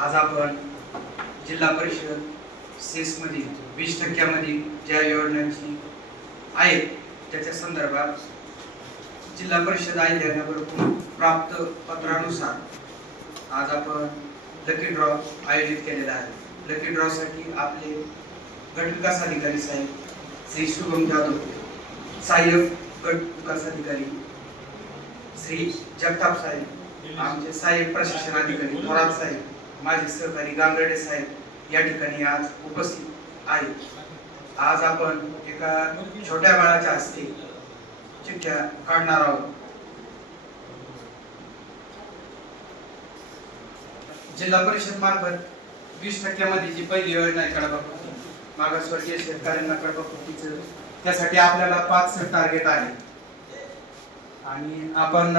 आज आपण जिल्हा परिषद सेस मध्ये 20% ज्या योजनांची आहेत त्याच्या संदर्भात जिल्हा परिषद अहिल्यानगरकडून प्राप्त पत्रानुसार आज आपण लकी ड्रॉ आयोजित केलेला आहे। लकी ड्रॉ साठी आपले गट विकास अधिकारी साहेब श्री शुभम जाधव, सहाय्यक गट विकास अधिकारी श्री जगताप साहेब, आमचे सहाय्यक प्रशिक्षण अधिकारी थोरात साहेब, माझे सहकारी गांगर्डे साहेब या ठिकाणी आज उपस्थित आहेत। आज आपण एका छोट्या बाळाच्या हस्ते चिठ्ठ्या काढणार आहोत। जिल्हा परिषद मार्फत 20% जी पहिली योजना आहे कडबाकुटी मागासवर्गीय शेतकऱ्यांना कडबाकुटीचं, त्यासाठी आपल्याला 5 टार्गेट आहे आणि आपण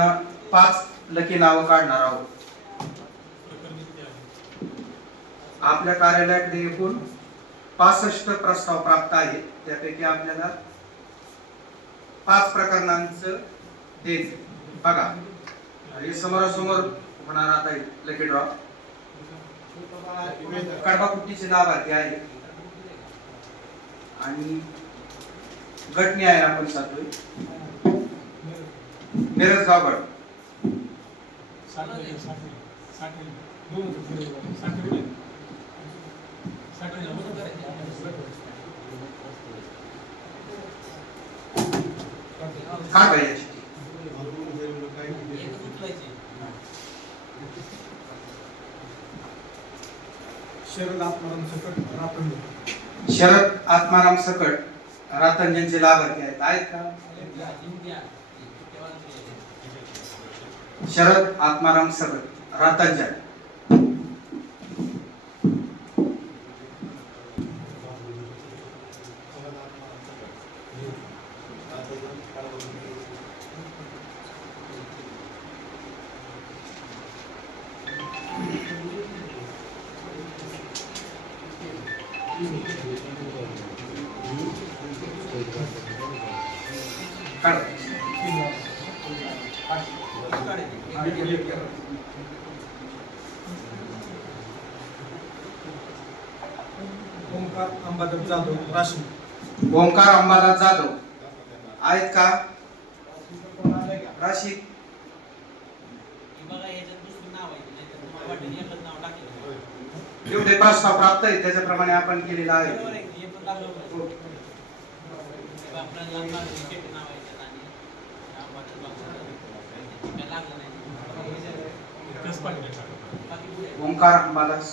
5 लकी नाव काढणार आहोत। आपल्या कार्यालयात एकूण 65 प्रस्ताव प्राप्त आहेत, त्यापैकी आपल्याला 5 प्रकरणांचं द्यायचं बघा। हे समोरासमोर होणार आता लकी ड्रॉ। कडबाकुटीचे लाभार्थी आहे आणि गटनी आहे आपण साधतोय मिरज गावगड काय पाहिजे शरद आत्माराम सकट रातंजनचे लाभार्थी आहेत का? शरद आत्माराम सकट रातंजन ओंकार अंबादास जाधव राशी। ओंकार अंबादास जाधव आहेत का? राशी एवढे प्रस्ताव प्राप्त आहेत, त्याच्याप्रमाणे आपण केलेला आहे। ओंकार अंबादास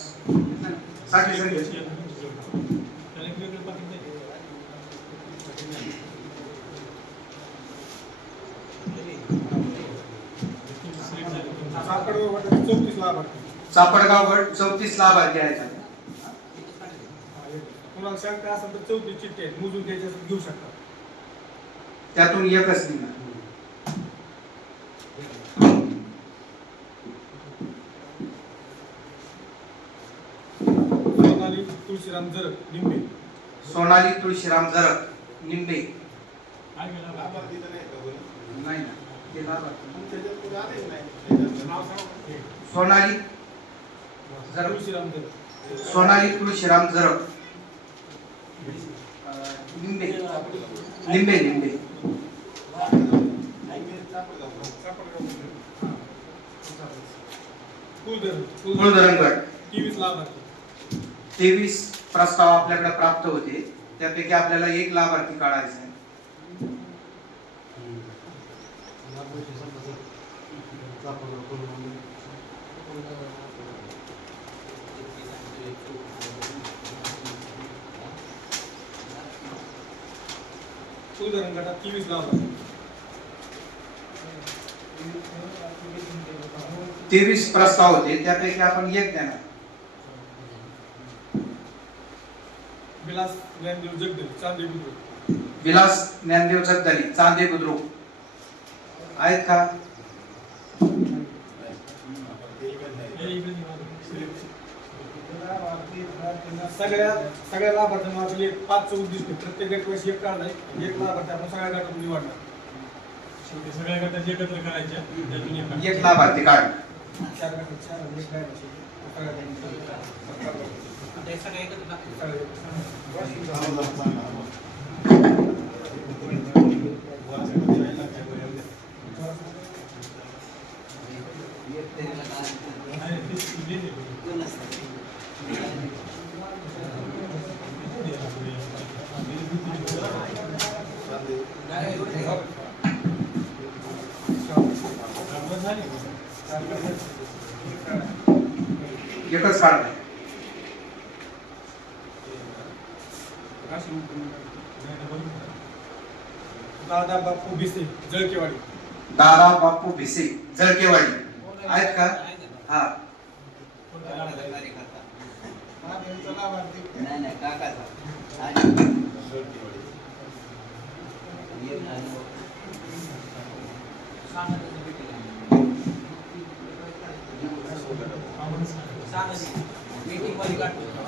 साठी चापडगाव गट 34 लाभार्थी आहेत। तुम्हाला शंका असेल तर 34 चिठ्ठ्या आहेत, मोजून त्याच्यात घेऊ शकता, त्यातून एकच निघणार। सोनाली तुळशीराम जरग निंबे। सोनाली तुळशीराम जरग निंबे नाही ना, ते लाभार्थी सोनाली तुळशीराम जरग, सोनाली तुळशीराम जरग निंबे निंबे निंबे कुलधरणगड 23 लाभार्थी। 23 प्रस्ताव आपल्याकडे प्राप्त होते, त्यापैकी आपल्याला 1 लाभार्थी काढायचा आहे। कुलधरण गटात 23 लाभार्थी। 23 प्रस्ताव होते, त्यापैकी आपण 1 देणार। विलास ज्ञानदेव जगदले चांदे बुद्रुक। विलास ज्ञानदेव जगदले चांदे बुद्रुक आहेत का? सगळ्या लाभार्थ्यांना 5 उद्दिष्ट प्रत्येक गटवर्षी 1 काढलाय, 1 लाभार्थी आपण सगळ्या गटातून निवडणार। सगळ्या गटाचे एकत्र करायच्या, त्यातून 1 लाभार्थी काढ। चार आणि एक गायराची. आता हे सगळे एकत्र टाकले. एकच काढलाय. दादा बापू भिसे जळकेवाडी. दादा बापू भिसे जळकेवाडी आहेत का? हा. नाही काकाचा.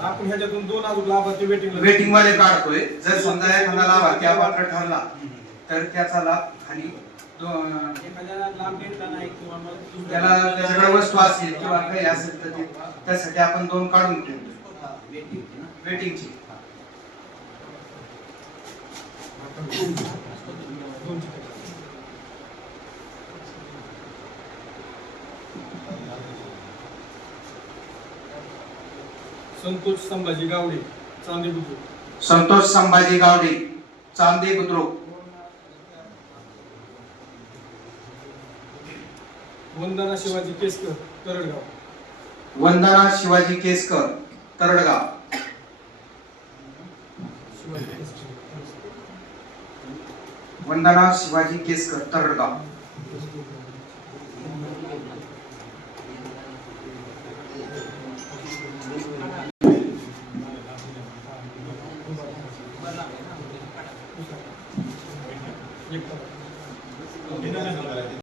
आपण ह्याच्यातून 2 अजून लाभार्थी वेटिंगला. वेटिंग वाले काढतोय. जर समजा एखादा लाभार्थी अपात्र ठरला तर त्याचा लाभ खाली एखाद्याला लाभ भेटला नाही किंवा मग त्याला त्याच्याकडे वस्तू असेल किंवा काही असेल तर त्यासाठी आपण 2 काढून ठेवतो वेटिंगची. संतोष संभाजी गावडे चांदे बुद्रुक. संतोष संभाजी गावडे चांदे बुद्रुक. वंदना शिवाजी केसकर तरडगाव. वंदना शिवाजी केसकर तरडगाव. वंदना शिवाजी केसकर तरडगाव. एक